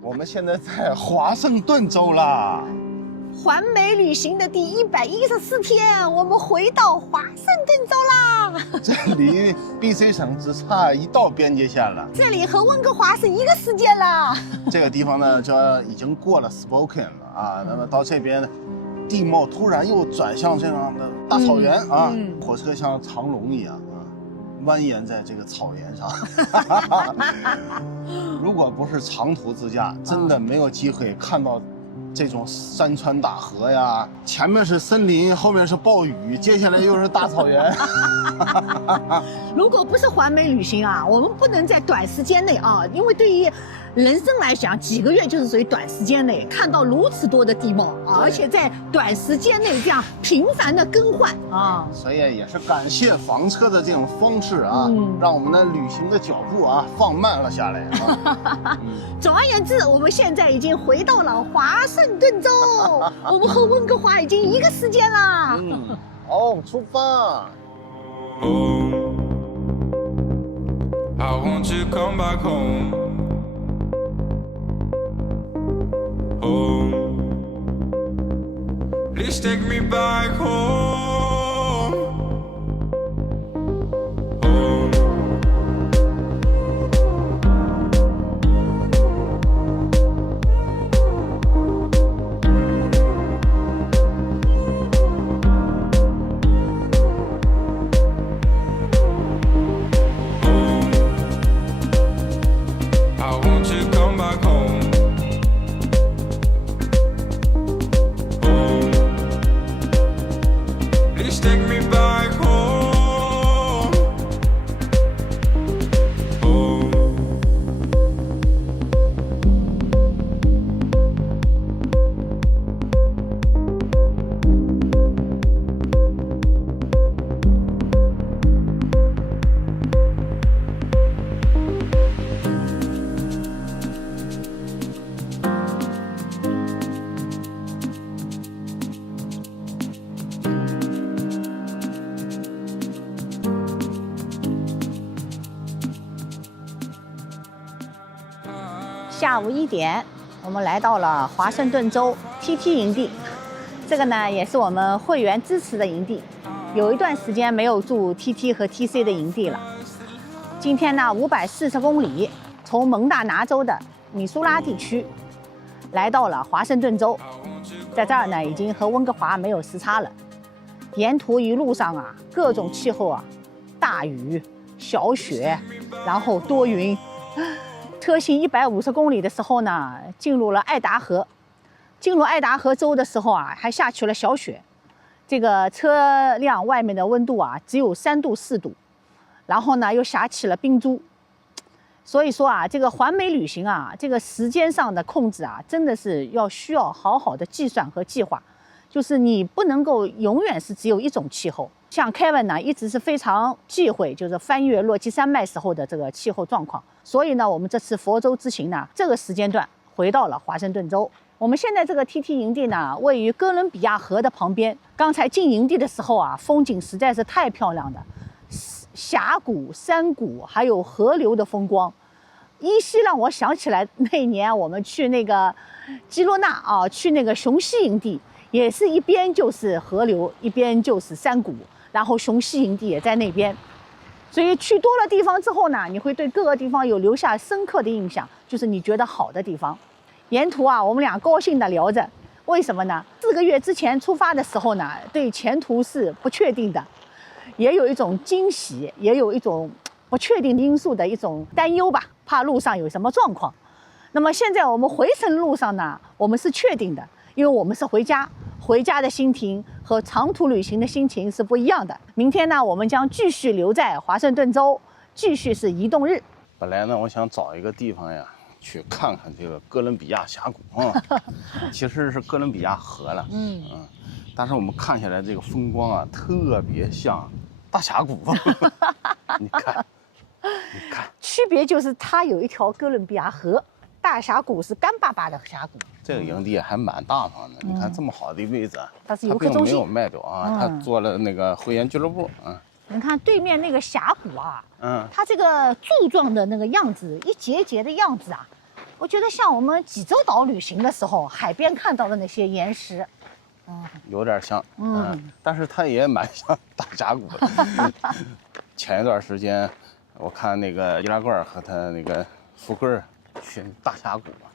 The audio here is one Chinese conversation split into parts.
我们现在在华盛顿州啦。环美旅行的第114天，我们回到华盛顿州啦。这离 BC 省只差一道边界线了。这里和温哥华是一个时间啦。这个地方呢，就已经过了 Spokane 了啊。那么到这边，地貌突然又转向这样的大草原啊，火车像长龙一样啊，蜿蜒在这个草原上。如果不是长途自驾，真的没有机会看到这种山川大河呀，前面是森林，后面是暴雨，接下来又是大草原。如果不是环美旅行啊，我们不能在短时间内啊，因为对于人生来讲，几个月就是属于短时间内看到如此多的地貌啊，而且在短时间内这样频繁的更换啊，所以也是感谢房车的这种方式啊，让我们的旅行的脚步啊放慢了下来啊。总而言之，我们现在已经回到了华盛顿州，我们和温哥华已经一个时间啦。好，出发。Home. I want you to come back home. Home. Please take me back home. Home. I want you to come back home. Home. Please take me back home. Home.下午1点，我们来到了华盛顿州 TT 营地。这个呢，也是我们会员支持的营地。有一段时间没有住 TT 和 TC 的营地了。今天呢，540公里，从蒙大拿州的米苏拉地区来到了华盛顿州。在这儿呢，已经和温哥华没有时差了。沿途一路上啊，各种气候啊，大雨、小雪，然后多云。车行150公里的时候呢，进入了爱达荷。进入爱达荷州的时候啊，还下起了小雪。这个车辆外面的温度啊，只有3度4度，然后呢又下起了冰珠。所以说啊，这个环美旅行啊，这个时间上的控制啊，真的是需要好好的计算和计划。就是你不能够永远是只有一种气候。像 Kevin 呢，一直是非常忌讳就是翻越落基山脉时候的这个气候状况。所以呢，我们这次佛州之行呢，这个时间段回到了华盛顿州。我们现在这个 TT 营地呢，位于哥伦比亚河的旁边。刚才进营地的时候啊，风景实在是太漂亮了，峡谷、山谷还有河流的风光，依稀让我想起来那年我们去那个基罗纳啊，去那个雄溪营地，也是一边就是河流，一边就是山谷，然后雄溪营地也在那边。所以去多了地方之后呢，你会对各个地方有留下深刻的印象，就是你觉得好的地方。沿途啊，我们俩高兴地聊着，为什么呢？4个月之前出发的时候呢，对前途是不确定的，也有一种惊喜，也有一种不确定因素的一种担忧吧，怕路上有什么状况。那么现在我们回程路上呢，我们是确定的，因为我们是回家的心情和长途旅行的心情是不一样的。明天呢，我们将继续留在华盛顿州，继续是移动日。本来呢，我想找一个地方呀，去看看这个哥伦比亚峡谷啊，其实是哥伦比亚河了，但是我们看下来这个风光啊，特别像大峡谷。你看，区别就是它有一条哥伦比亚河，大峡谷是干巴巴的峡谷。这个营地还蛮大方的，你看这么好的位置，它是游客中心，并没有卖掉啊，它做了那个会员俱乐部，你看对面那个峡谷啊，它这个柱状的那个样子，一节节的样子啊，我觉得像我们济州岛旅行的时候，海边看到的那些岩石，有点像，但是它也蛮像大峡谷的。前一段时间，我看那个伊拉戈尔和他那个福格尔去大峡谷嘛，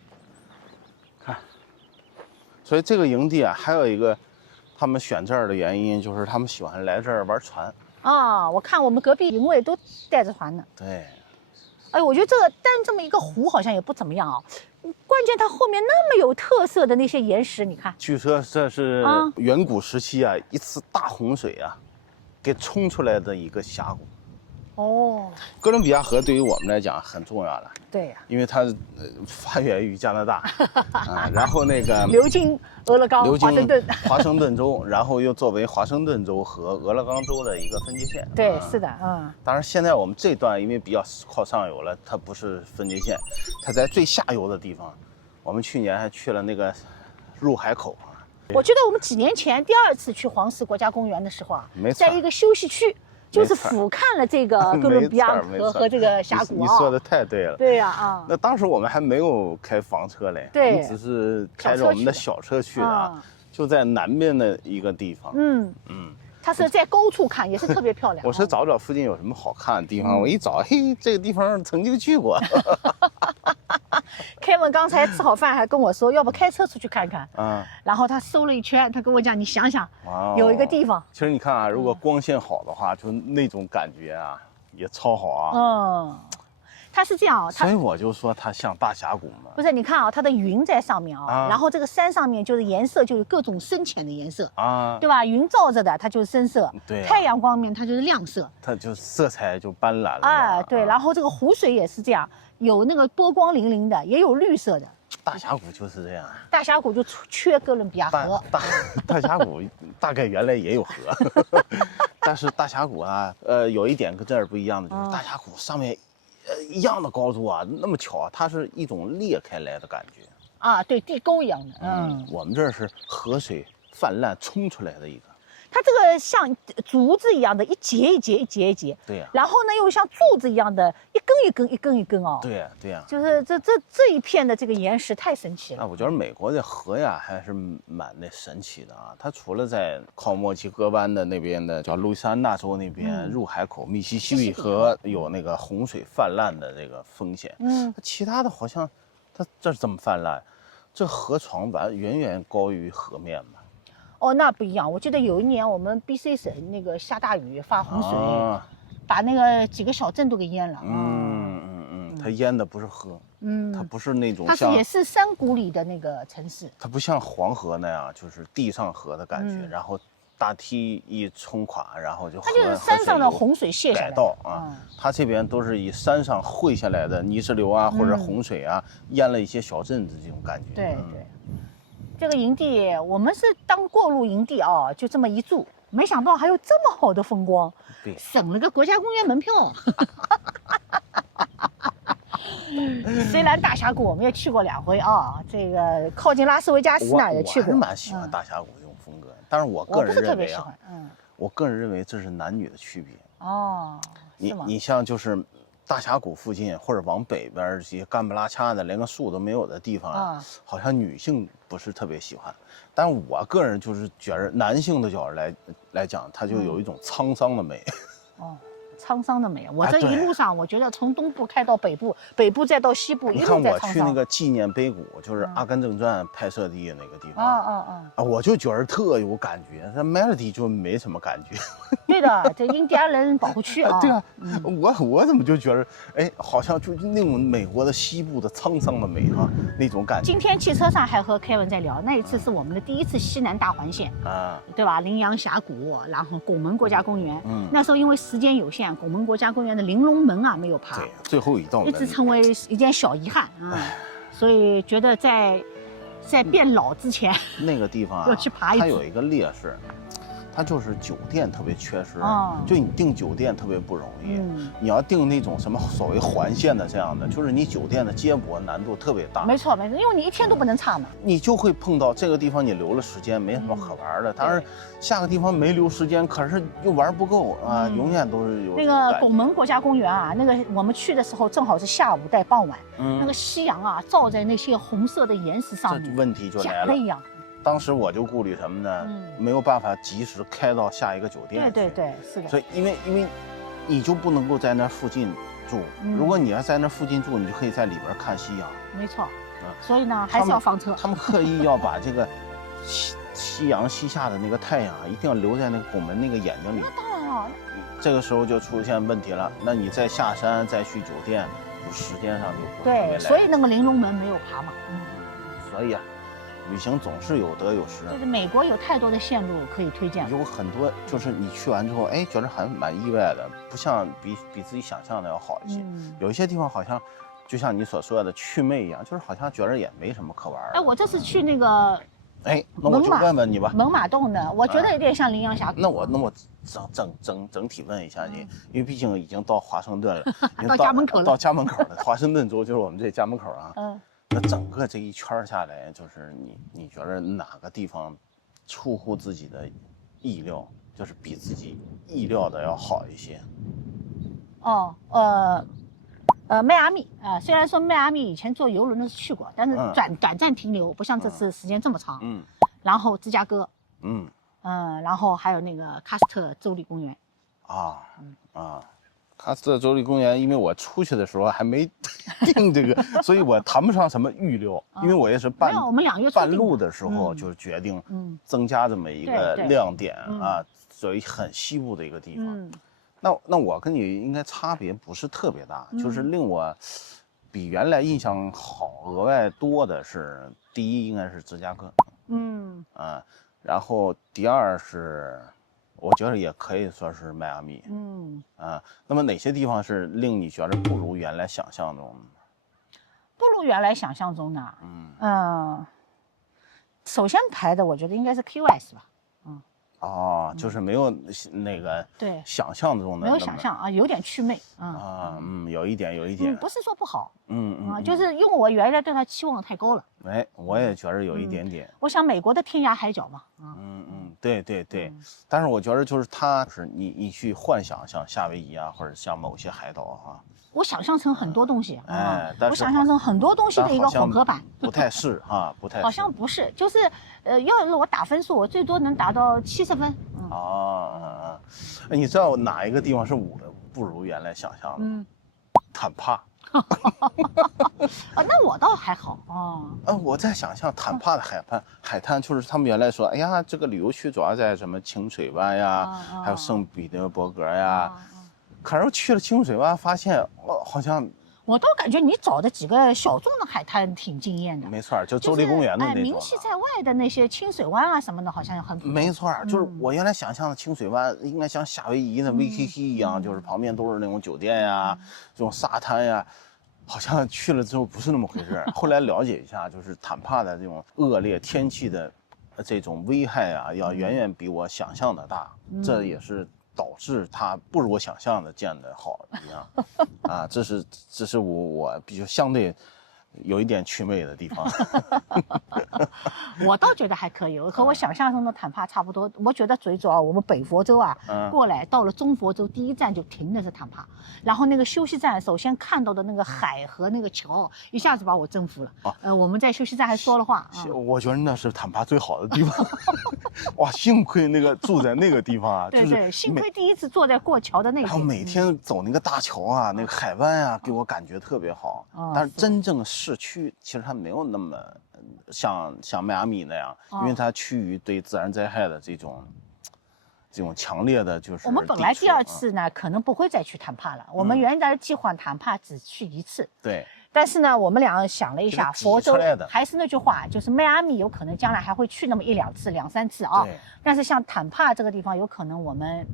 看，所以这个营地啊，还有一个他们选这儿的原因，就是他们喜欢来这儿玩船。啊，我看我们隔壁营卫都带着船呢。对，哎，我觉得这个单这么一个湖好像也不怎么样啊，关键它后面那么有特色的那些岩石，你看，据说这是远古时期啊一次大洪水啊，给冲出来的一个峡谷。哦，哥伦比亚河对于我们来讲很重要了。对呀、因为它发源于加拿大啊，然后那个流经俄勒冈、流经华盛顿。华盛顿州，然后又作为华盛顿州和俄勒冈州的一个分界线。对，是的，当然，现在我们这段因为比较靠上游了，它不是分界线，它在最下游的地方。我们去年还去了那个入海口啊。我觉得我们几年前第2次去黄石国家公园的时候啊，没错在一个休息区，就是俯瞰了这个哥伦比亚河和这个峡谷啊。你说的太对了。对呀啊。那当时我们还没有开房车嘞，对我们只是开着我们的小车去的啊，就在南边的一个地方。它是在高处看，也是特别漂亮。我是找找附近有什么好看的地方，我一找，嘿，这个地方曾经去过。Kevin 刚才吃好饭还跟我说，要不开车出去看看。然后他搜了一圈，他跟我讲，你想想，有一个地方。其实你看啊，如果光线好的话，就那种感觉啊，也超好啊。它是这样，所以我就说它像大峡谷嘛。不是，你看啊，它的云在上面啊，然后这个山上面就是颜色，就是各种深浅的颜色啊，对吧？云罩着的它就是深色，对，太阳光面它就是亮色，它就色彩就斑斓了啊。对，然后这个湖水也是这样，有那个波光粼粼的，也有绿色的。大峡谷就是这样，大峡谷就缺哥伦比亚河。大峡谷大概原来也有河，但是大峡谷啊，有一点跟这儿不一样的就是大峡谷上面。一样的高度啊，那么巧啊，它是一种裂开来的感觉啊，对，地沟一样的。我们这儿是河水泛滥冲出来的一个，它这个像竹子一样的，一节一节一节一节。对呀。然后呢，又像柱子一样的，一根一根一根一根哦。对呀，对呀。就是这一片的这个岩石太神奇了。我觉得美国的河呀还是蛮那神奇的啊。它除了在靠墨西哥湾的那边的叫路易斯安那州那边入海口密西西比河有那个洪水泛滥的这个风险，其他的好像它这怎么泛滥？这河床远远高于河面嘛。哦，那不一样。我记得有一年我们 BC 省那个下大雨发洪水，把那个几个小镇都给淹了。它淹的不是河，它不是那种它也是山谷里的那个城市，它不像黄河那样就是地上河的感觉，然后大梯一冲垮，然后就它就是山上的洪水泄下来改道啊。它这边都是以山上汇下来的泥石流啊或者洪水啊淹了一些小镇子这种感觉。对对。这个营地，我们是当过路营地啊，就这么一住，没想到还有这么好的风光，对，省了个国家公园门票。虽然大峡谷我们也去过2回啊，这个靠近拉斯维加斯那儿也去过。我还是蛮喜欢大峡谷这种风格，但是我个人认为啊，我个人认为这是男女的区别。哦，你像就是大峡谷附近或者往北边这些干不拉恰的连个树都没有的地方啊，好像女性不是特别喜欢，但是我个人就是觉得男性的角度来讲，它就有一种沧桑的美。沧桑的美，我这一路上我觉得从东部开到北部，北部再到西部，你看我去那个纪念碑谷，就是《阿甘正传》拍摄地那个地方，我就觉得特有感觉，这 Melody 就没什么感觉。对的，这印第安人保护区啊。对啊，我怎么就觉得，哎，好像就那种美国的西部的沧桑的美哈，那种感觉。今天汽车上还和 Kevin 在聊，那一次是我们的第1次西南大环线啊，对吧？羚羊峡谷，然后拱门国家公园。那时候因为时间有限，拱门国家公园的玲珑门啊没有爬，对，最后一道门一直成为一件小遗憾啊。所以觉得在变老之前，那个地方啊，要去爬一次。它有一个劣势，它就是酒店特别缺失，哦就你订酒店特别不容易。嗯你要订那种什么所谓环线的这样的，就是你酒店的接驳难度特别大。没错没错，因为你一天都不能差嘛。你就会碰到这个地方你留了时间，没什么可玩的。当然，下个地方没留时间，可是又玩不够啊，永远都是有那个拱门国家公园啊，那个我们去的时候正好是下午带傍晚，那个夕阳啊照在那些红色的岩石上面，这问题就来了假的一样。当时我就顾虑什么呢？没有办法及时开到下一个酒店。对对对，是的。所以因为你就不能够在那附近住，如果你要在那附近住，你就可以在里边看夕阳。没错。所以呢，还是要房车。他们刻意要把这个夕阳西下的那个太阳啊，一定要留在那个拱门那个眼睛里。那当然了。这个时候就出现问题了，那你再下山再去酒店，就时间上就不对，所以那个玲珑门没有爬嘛。所以啊，旅行总是有得有失。就是美国有太多的线路可以推荐，有很多就是你去完之后，哎，觉得还蛮意外的，不像比自己想象的要好一些。有一些地方好像，就像你所说的祛魅一样，就是好像觉得也没什么可玩的。哎，我这次去那个，哎，那我就问问你吧，猛犸洞的，我觉得有点像羚羊峡谷。那我整体问一下你，因为毕竟已经到华盛顿了，到家门口了，到家门口了。华盛顿州就是我们这家门口啊。那整个这一圈下来，就是你觉得哪个地方出乎自己的意料，就是比自己意料的要好一些？迈阿密啊，虽然说迈阿密以前坐游轮的是去过，但是短暂停留，不像这次时间这么长。然后芝加哥，然后还有那个喀斯特州立公园。喀斯特州立公园，因为我出去的时候还没定这个，所以我谈不上什么预料，因为我也是半路的时候就决定增加这么一个亮点啊，属于很西部的一个地方。那我跟你应该差别不是特别大，就是令我比原来印象好额外多的是，第一应该是芝加哥，然后第二是。我觉得也可以说是迈阿密，那么哪些地方是令你觉得不如原来想象中的？不如原来想象中的，首先排的我觉得应该是 Key West 吧，就是没有那个对想象中的没有想象啊，有点祛魅，有一点，不是说不好，就是因为我原来对它期望太高了，哎，我也觉得有一点点，我想美国的天涯海角嘛，对，但是我觉得就是它是你去幻想像夏威夷啊，或者像某些海岛啊，我想象成很多东西，我想象成很多东西的一个混合版，不太是哈，不太是，好像不是，就是要是我打分数，我最多能达到70分，你知道哪一个地方是我不如原来想象的？坦帕。那我倒还好我在想象坦帕的海滩，就是他们原来说，哎呀，这个旅游区主要在什么清水湾呀，还有圣彼得伯格呀。可是去了清水湾，发现好像我倒感觉你找的几个小众的海滩挺惊艳的。没错，就州立公园的那种。名气在外的那些清水湾啊什么的，好像很普通。没错，就是我原来想象的清水湾应该像夏威夷的 Waikiki 一样，就是旁边都是那种酒店呀，这种沙滩呀。好像去了之后不是那么回事。后来了解一下，就是坦帕的这种恶劣天气的这种危害啊，要远远比我想象的大。这也是导致它不如我想象的建的好一样。这是我比较相对有一点祛魅的地方。我倒觉得还可以，和我想象中的坦帕差不多。我觉得最主要我们北佛州啊，过来到了中佛州，第一站就停的是坦帕，然后那个休息站首先看到的那个海和那个桥，一下子把我征服了。我们在休息站还说了话。我觉得那是坦帕最好的地方。哇，幸亏那个住在那个地方啊，对，幸亏第一次坐在过桥的那边，然后每天走那个大桥啊，那个海湾啊，给我感觉特别好。但是真正市区其实它没有那么像迈阿密那样，因为它趋于对自然灾害的这种强烈的就是。我们本来第二次呢可能不会再去坦帕了，我们原来计划坦帕只去一次。对。但是呢，我们俩想了一下，佛州还是那句话，就是迈阿密有可能将来还会去那么1-2次、2-3次啊。但是像坦帕这个地方，有可能我们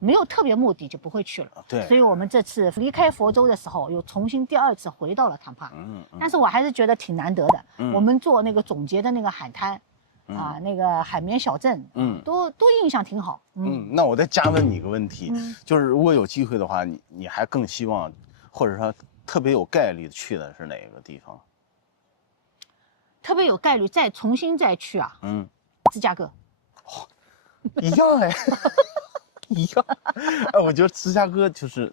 没有特别目的就不会去了。对。所以我们这次离开佛州的时候，又重新第二次回到了坦帕。但是我还是觉得挺难得的。我们做那个总结的那个海滩，啊，那个海绵小镇，都印象挺好。那我再加问你一个问题，就是如果有机会的话，你还更希望，或者说特别有概率去的是哪个地方？特别有概率重新去啊，芝加哥。一样哎，一样。哎，我觉得芝加哥就是，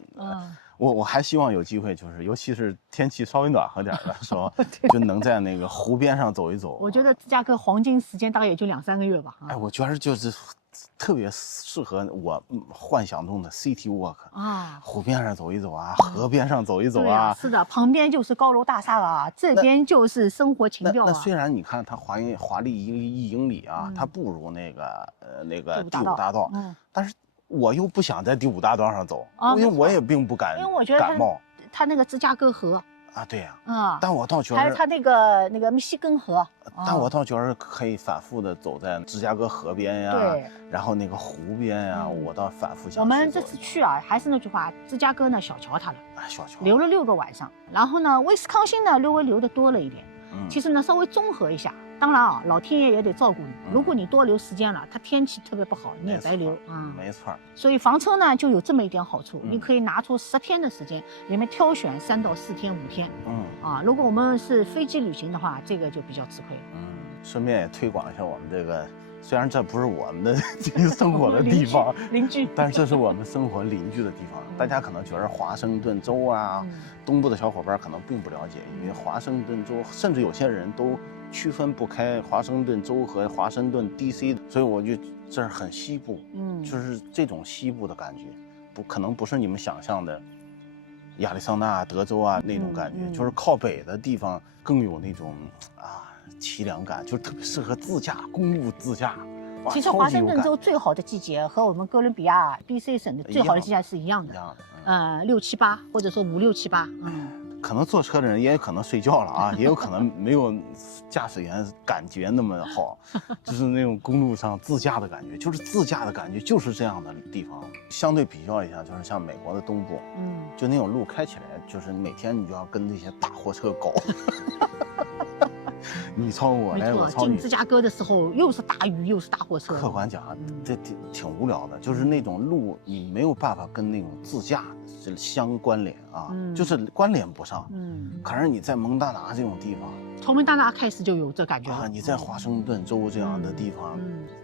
我还希望有机会，就是尤其是天气稍微暖和点的时候，就能在那个湖边上走一走。我觉得芝加哥黄金时间大概也就2-3个月吧。哎，我觉得就是特别适合我幻想中的 city walk 啊，湖边上走一走啊，河边上走一走啊。是的，旁边就是高楼大厦啊，这边就是生活情调啊。那虽然你看它华丽1英里啊，它不如那个第5大道，但是我又不想在第5大道上走，因为我也并不感，因为我觉得感冒。它那个芝加哥河啊，对呀，但我倒觉得还有它那个密西根河，但我倒觉得可以反复的走在芝加哥河边呀，对，然后那个湖边呀，我倒反复想。我们这次去啊，还是那句话，芝加哥呢小瞧它了，小瞧留了6个晚上，然后呢，威斯康星呢略微留的多了一点，其实呢稍微综合一下。当然啊，老天爷也得照顾你。如果你多留时间了，它天气特别不好，你也白留啊。没错。所以房车呢就有这么一点好处，你可以拿出10天的时间，里面挑选3到4天、5天。如果我们是飞机旅行的话，这个就比较吃亏。顺便也推广一下我们这个，虽然这不是我们的生活的地方，邻居，但是这是我们生活邻居的地方。大家可能觉得华盛顿州啊，东部的小伙伴可能并不了解，因为华盛顿州甚至有些人都区分不开华盛顿州和华盛顿 DC， 所以我就这是很西部，就是这种西部的感觉，可能不是你们想象的亚利桑那、德州啊那种感觉，就是靠北的地方更有那种凄凉感，就是特别适合自驾，公路自驾。其实华盛顿州最好的季节和我们哥伦比亚 BC 省的最好的季节是一样的，6、7、8，或者说5、6、7、8。可能坐车的人也有可能睡觉了啊，也有可能没有驾驶员感觉那么好，就是那种公路上自驾的感觉，就是自驾的感觉，就是这样的地方。相对比较一下，就是像美国的东部，就那种路开起来，就是每天你就要跟这些大货车搞。你超我来，我超你。进芝加哥的时候，又是大雨，又是大货车。客观讲，这挺无聊的，就是那种路，你没有办法跟那种自驾相关联啊，就是关联不上。可是你在蒙大拿这种地方，从蒙大拿开始就有这感觉啊。你在华盛顿州这样的地方，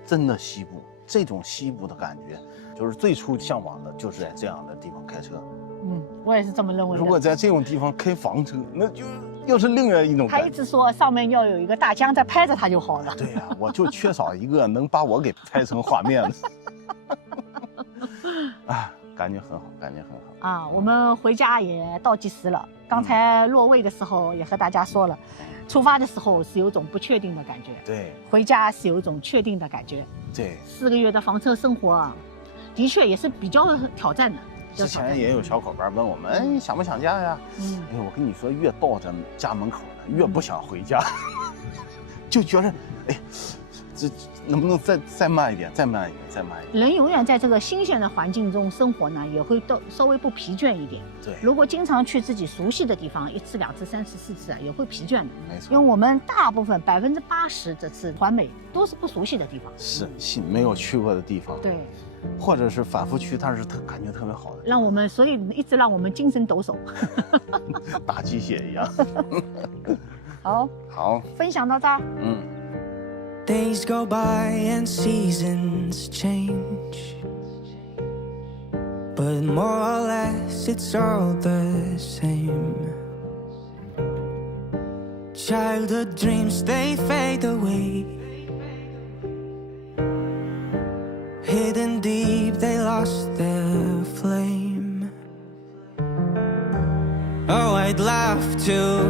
真的西部，这种西部的感觉，就是最初向往的，就是在这样的地方开车。我也是这么认为的。如果在这种地方开房车，那就又是另外一种感觉。他一直说上面要有一个大疆在拍着他就好了。对呀，我就缺少一个能把我给拍成画面的。感觉很好，感觉很好啊！我们回家也倒计时了。刚才落位的时候也和大家说了，出发的时候是有种不确定的感觉，对；回家是有一种确定的感觉，对。4个月的房车生活啊，的确也是比较挑战的。之前也有小伙伴问我们，想不想家呀？哎，我跟你说，越到这家门口呢，越不想回家，就觉得，哎，这能不能再慢一点，再慢一点，再慢一点？人永远在这个新鲜的环境中生活呢，也会稍微不疲倦一点。对，如果经常去自己熟悉的地方，1次、2次、3次、4次啊，也会疲倦的。没错，因为我们大部分80%这次环美都是不熟悉的地方，是没有去过的地方。对。或者是反复去，但是感觉特别好的，所以一直让我们精神抖擞，打鸡血一样。好，分享到这儿。Days go by and seasons change, but more or less it's all the same. Childhood dreams, they fade away. Hidden deep, they lost their flame. Oh, I'd love to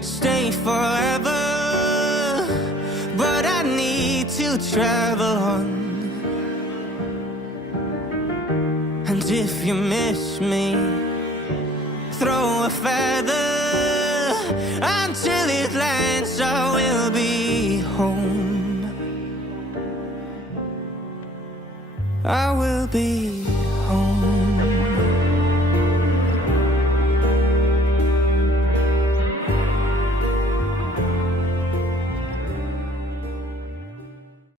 stay forever, but I need to travel on. And if you miss me, throw a feather until it lands, I will be home. I will be